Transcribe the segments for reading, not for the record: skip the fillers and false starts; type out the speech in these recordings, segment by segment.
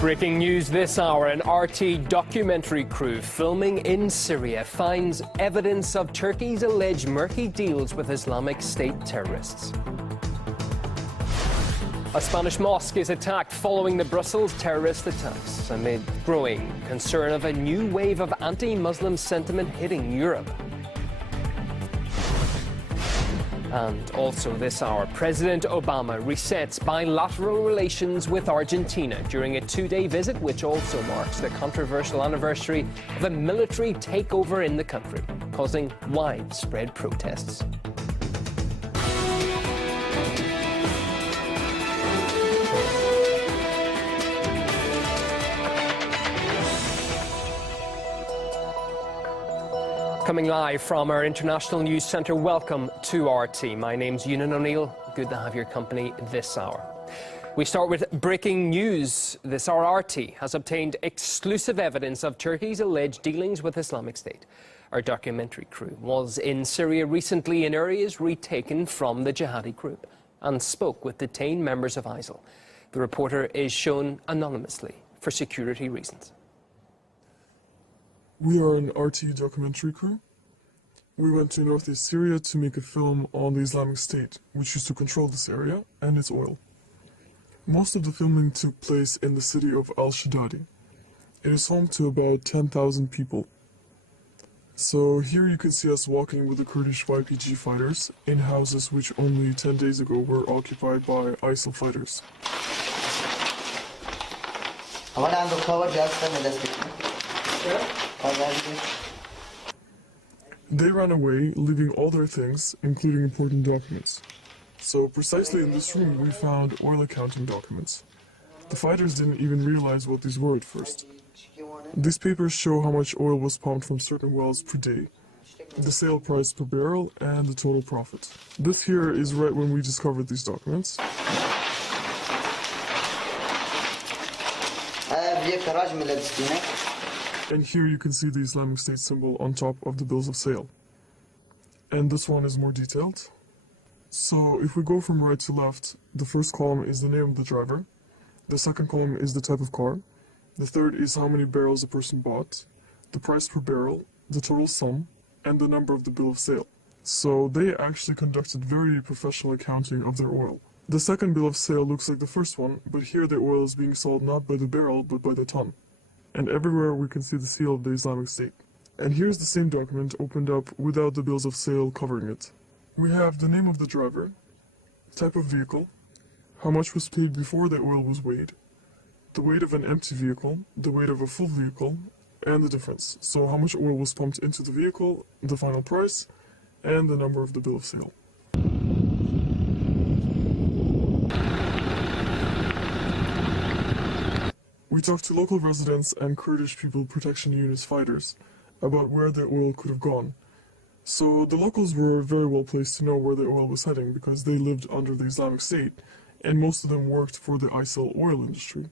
Breaking news this hour, an RT documentary crew filming in Syria finds evidence of Turkey's alleged murky deals with Islamic State terrorists. A Spanish mosque is attacked following the Brussels terrorist attacks amid growing concern of a new wave of anti-Muslim sentiment hitting Europe. And also this hour, President Obama resets bilateral relations with Argentina during a two-day visit, which also marks the controversial anniversary of a military takeover in the country, causing widespread protests. Coming live from our International News Centre, welcome to RT. My name's Ewan O'Neill. Good to have your company this hour. We start with breaking news. This hour, RT has obtained exclusive evidence of Turkey's alleged dealings with Islamic State. Our documentary crew was in Syria recently in areas retaken from the jihadi group and spoke with detained members of ISIL. The reporter is shown anonymously for security reasons. We are an RT documentary crew. We went to northeast Syria to make a film on the Islamic State, which used to control this area, and its oil. Most of the filming took place in the city of Al-Shaddadi. It is home to about 10,000 people. So here you can see us walking with the Kurdish YPG fighters in houses which only 10 days ago were occupied by ISIL fighters. They ran away, leaving all their things, including important documents. So precisely in this room we found oil accounting documents. The fighters didn't even realize what these were at first. These papers show how much oil was pumped from certain wells per day, the sale price per barrel, and the total profit. This here is right when we discovered these documents. And here you can see the Islamic State symbol on top of the bills of sale. And this one is more detailed. So if we go from right to left, the first column is the name of the driver. The second column is the type of car. The third is how many barrels a person bought, the price per barrel, the total sum, and the number of the bill of sale. So they actually conducted very professional accounting of their oil. The second bill of sale looks like the first one, but here the oil is being sold not by the barrel, but by the ton. And everywhere we can see the seal of the Islamic State. And here's the same document opened up without the bills of sale covering it. We have the name of the driver, type of vehicle, how much was paid before the oil was weighed, the weight of an empty vehicle, the weight of a full vehicle, and the difference. So how much oil was pumped into the vehicle, the final price, and the number of the bill of sale. We talked to local residents and Kurdish People Protection Unit's fighters about where the oil could have gone. So the locals were very well placed to know where the oil was heading because they lived under the Islamic State and most of them worked for the ISIL oil industry.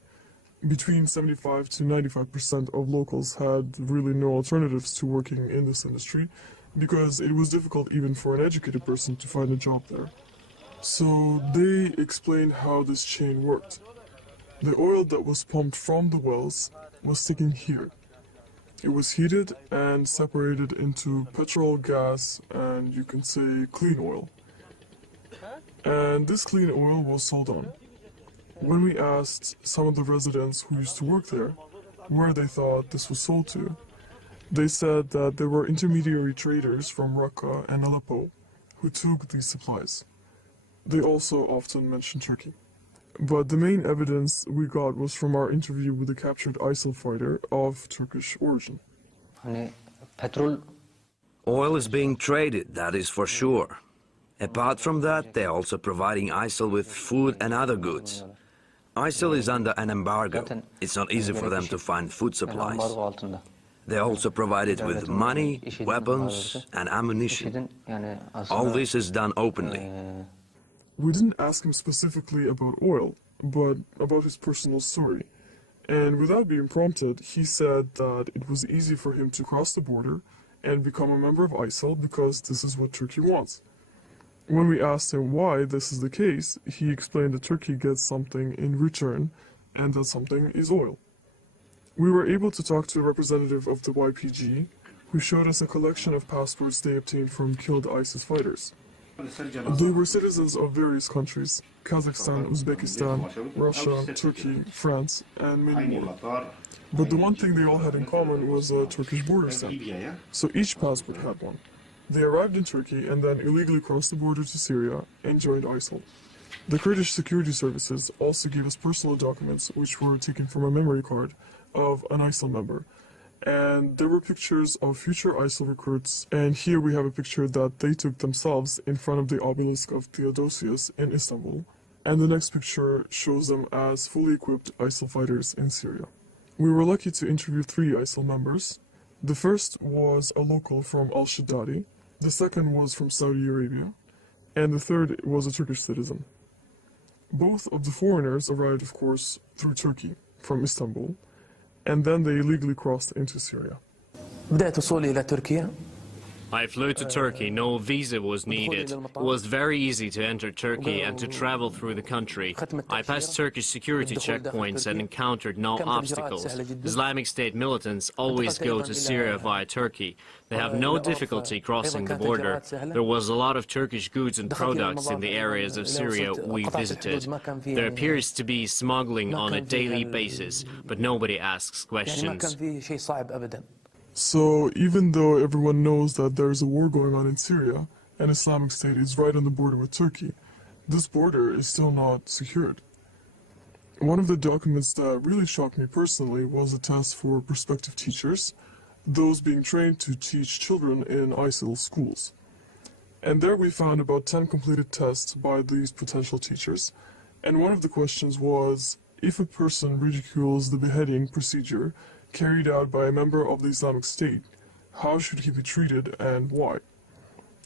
Between 75 to 95% of locals had really no alternatives to working in this industry because it was difficult even for an educated person to find a job there. So they explained how this chain worked. The oil that was pumped from the wells was taken here. It was heated and separated into petrol, gas, and you can say clean oil. And this clean oil was sold on. When we asked some of the residents who used to work there where they thought this was sold to, they said that there were intermediary traders from Raqqa and Aleppo who took these supplies. They also often mentioned Turkey. But the main evidence we got was from our interview with a captured ISIL fighter of Turkish origin. Oil is being traded, that is for sure. Apart from that, they're also providing ISIL with food and other goods. ISIL is under an embargo. It's not easy for them to find food supplies. They're also provided with money, weapons, and ammunition. All this is done openly. We didn't ask him specifically about oil, but about his personal story. And without being prompted, he said that it was easy for him to cross the border and become a member of ISIL because this is what Turkey wants. When we asked him why this is the case, he explained that Turkey gets something in return and that something is oil. We were able to talk to a representative of the YPG, who showed us a collection of passports they obtained from killed ISIS fighters. They were citizens of various countries: Kazakhstan, Uzbekistan, Russia, Turkey, France, and many more. But the one thing they all had in common was a Turkish border stamp, so each passport had one. They arrived in Turkey and then illegally crossed the border to Syria and joined ISIL. The Kurdish security services also gave us personal documents which were taken from a memory card of an ISIL member. And there were pictures of future ISIL recruits, and here we have a picture that they took themselves in front of the obelisk of Theodosius in Istanbul, and the next picture shows them as fully equipped ISIL fighters in Syria. We were lucky to interview 3 ISIL members. The first was a local from Al-Shaddadi, the second was from Saudi Arabia, and the third was a Turkish citizen. Both of the foreigners arrived, of course, through Turkey, from Istanbul, and then they illegally crossed into Syria. بدأت وصولي إلى تركيا. I flew to Turkey, no visa was needed. It was very easy to enter Turkey and to travel through the country. I passed Turkish security checkpoints and encountered no obstacles. Islamic State militants always go to Syria via Turkey. They have no difficulty crossing the border. There was a lot of Turkish goods and products in the areas of Syria we visited. There appears to be smuggling on a daily basis, but nobody asks questions. So even though everyone knows that there is a war going on in Syria, and Islamic State is right on the border with Turkey, this border is still not secured. One of the documents that really shocked me personally was a test for prospective teachers, those being trained to teach children in ISIL schools. And there we found about 10 completed tests by these potential teachers, and one of the questions was, if a person ridicules the beheading procedure carried out by a member of the Islamic State, how should he be treated and why?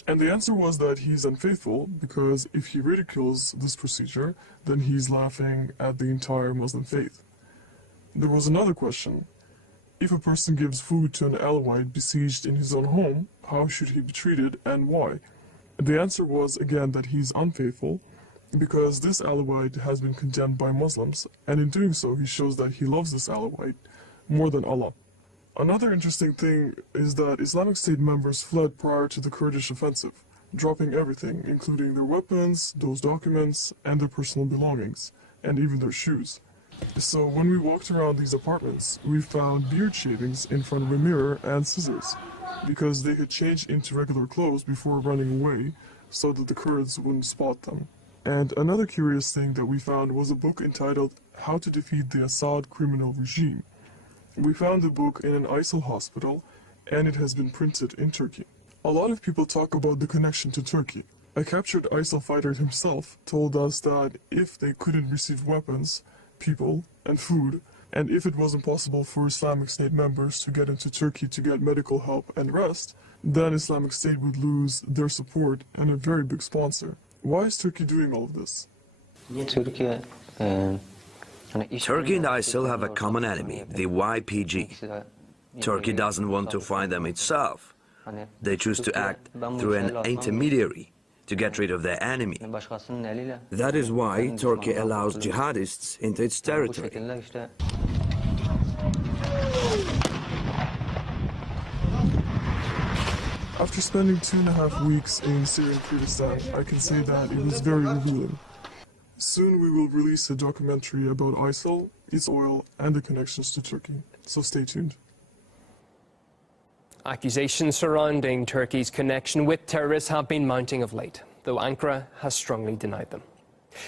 And the answer was that he's unfaithful because if he ridicules this procedure, then he's laughing at the entire Muslim faith. There was another question. If a person gives food to an Alawite besieged in his own home, how should he be treated and why? The answer was again that he's unfaithful because this Alawite has been condemned by Muslims, and in doing so he shows that he loves this Alawite more than Allah. Another interesting thing is that Islamic State members fled prior to the Kurdish offensive, dropping everything, including their weapons, those documents, and their personal belongings, and even their shoes. So when we walked around these apartments, we found beard shavings in front of a mirror and scissors, because they had changed into regular clothes before running away so that the Kurds wouldn't spot them. And another curious thing that we found was a book entitled How to Defeat the Assad Criminal Regime. We found the book in an ISIL hospital, and it has been printed in Turkey. A lot of people talk about the connection to Turkey. A captured ISIL fighter himself told us that if they couldn't receive weapons, people, and food, and if it was impossible for Islamic State members to get into Turkey to get medical help and rest, then Islamic State would lose their support and a very big sponsor. Why is Turkey doing all of this? Turkey and ISIL have a common enemy, the YPG. Turkey doesn't want to find them itself. They choose to act through an intermediary to get rid of their enemy. That is why Turkey allows jihadists into its territory. After spending 2.5 weeks in Syrian Kurdistan, I can say that it was very revealing. Soon we will release a documentary about ISIL, its oil, and the connections to Turkey. So stay tuned. Accusations surrounding Turkey's connection with terrorists have been mounting of late, though Ankara has strongly denied them.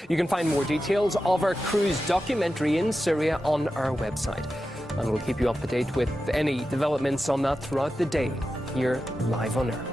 You can find more details of our cruise documentary in Syria on our website, and we'll keep you up to date with any developments on that throughout the day here live on air.